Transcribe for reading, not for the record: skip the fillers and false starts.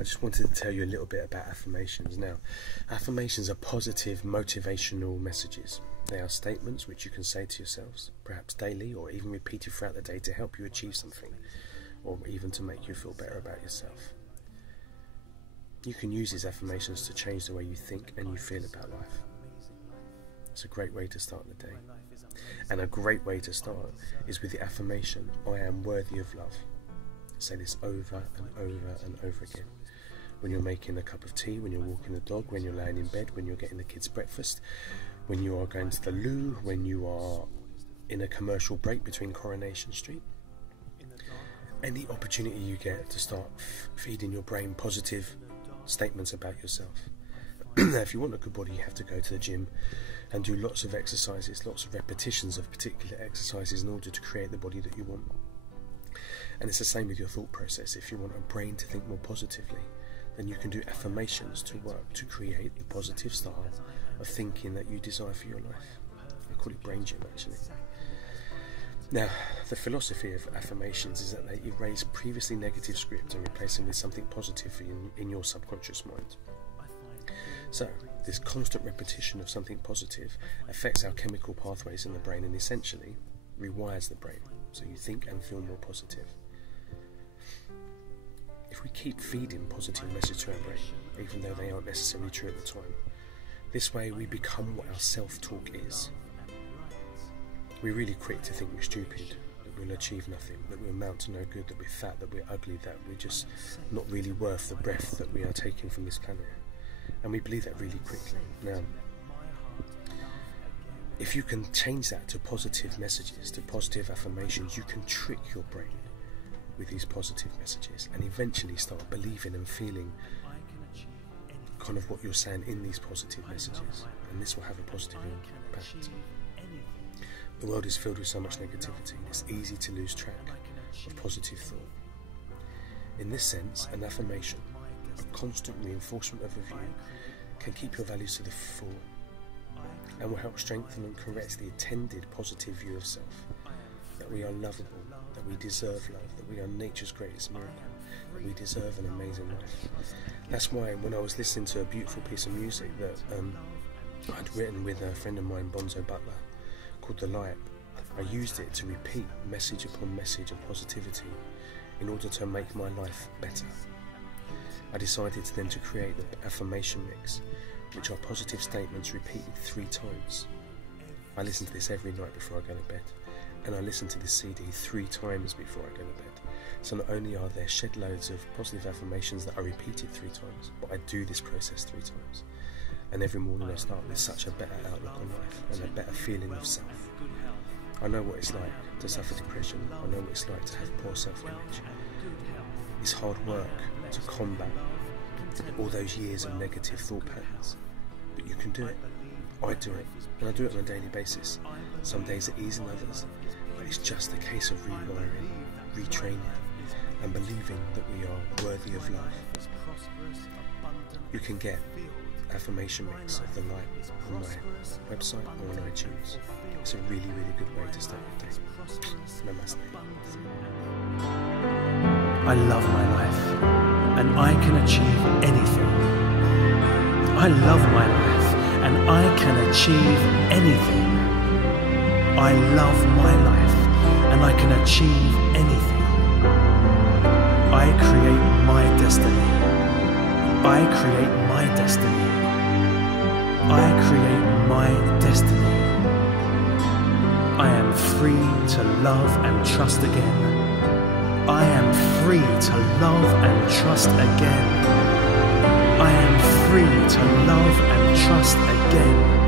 I just wanted to tell you a little bit about affirmations. Now, affirmations are positive, motivational messages. They are statements which you can say to yourselves, perhaps daily or even repeated throughout the day to help you achieve something, or even to make you feel better about yourself. You can use these affirmations to change the way you think and you feel about life. It's a great way to start the day. And a great way to start is with the affirmation, I am worthy of love. Say this over and over and over again. When you're making a cup of tea, when you're walking the dog, when you're laying in bed, when you're getting the kids breakfast, when you are going to the loo, when you are in a commercial break between Coronation Street. Any opportunity you get to start feeding your brain positive statements about yourself. Now, if you want a good body, you have to go to the gym and do lots of exercises, lots of repetitions of particular exercises in order to create the body that you want. And it's the same with your thought process. If you want a brain to think more positively, then you can do affirmations to work to create the positive style of thinking that you desire for your life. I call it brain gym, actually. Now, the philosophy of affirmations is that they erase previously negative script and replace them with something positive in your subconscious mind. So, this constant repetition of something positive affects our chemical pathways in the brain and essentially rewires the brain, so you think and feel more positive. If we keep feeding positive messages to our brain, even though they aren't necessarily true at the time, this way we become what our self-talk is. We're really quick to think we're stupid, that we'll achieve nothing, that we'll amount to no good, that we're fat, that we're ugly, that we're just not really worth the breath that we are taking from this planet. And we believe that really quickly. Now, if you can change that to positive messages, to positive affirmations, you can trick your brain with these positive messages and eventually start believing and feeling kind of what you're saying in these positive messages, and this will have a positive impact. The world is filled with so much negativity, and it's easy to lose track of positive thought. In this sense, an affirmation, a constant reinforcement of a view, can keep your values to the full and will help strengthen and correct the attended positive view of self, that we are lovable, that we deserve love, that we are nature's greatest miracle, that we deserve an amazing life. That's why when I was listening to a beautiful piece of music that I'd written with a friend of mine, Bonzo Butler, called The Light, I used it to repeat message upon message of positivity in order to make my life better. I decided then to create the affirmation mix, which are positive statements repeated 3 times. I listen to this every night before I go to bed, and I listen to this CD 3 times before I go to bed. So not only are there shed loads of positive affirmations that are repeated 3 times, but I do this process 3 times. And every morning I start with such a better outlook on life and a better feeling of self. I know what it's like to suffer depression. I know what it's like to have poor self-image. It's hard work to combat all those years of negative thought patterns, but you can do it. I do it, and I do it on a daily basis. Some days are easier than others, but it's just a case of rewiring, retraining, and believing that we are worthy of love. You can get affirmation mix of The Light on my website or on iTunes. It's a really, really good way to start your day. Namaste. I love my life, and I can achieve anything. I love my life, and I can achieve anything. I love my life, and I can achieve anything. I create my destiny. I create my destiny. I create my destiny. I am free to love and trust again. I am free to love and trust again. I am free to love and trust again.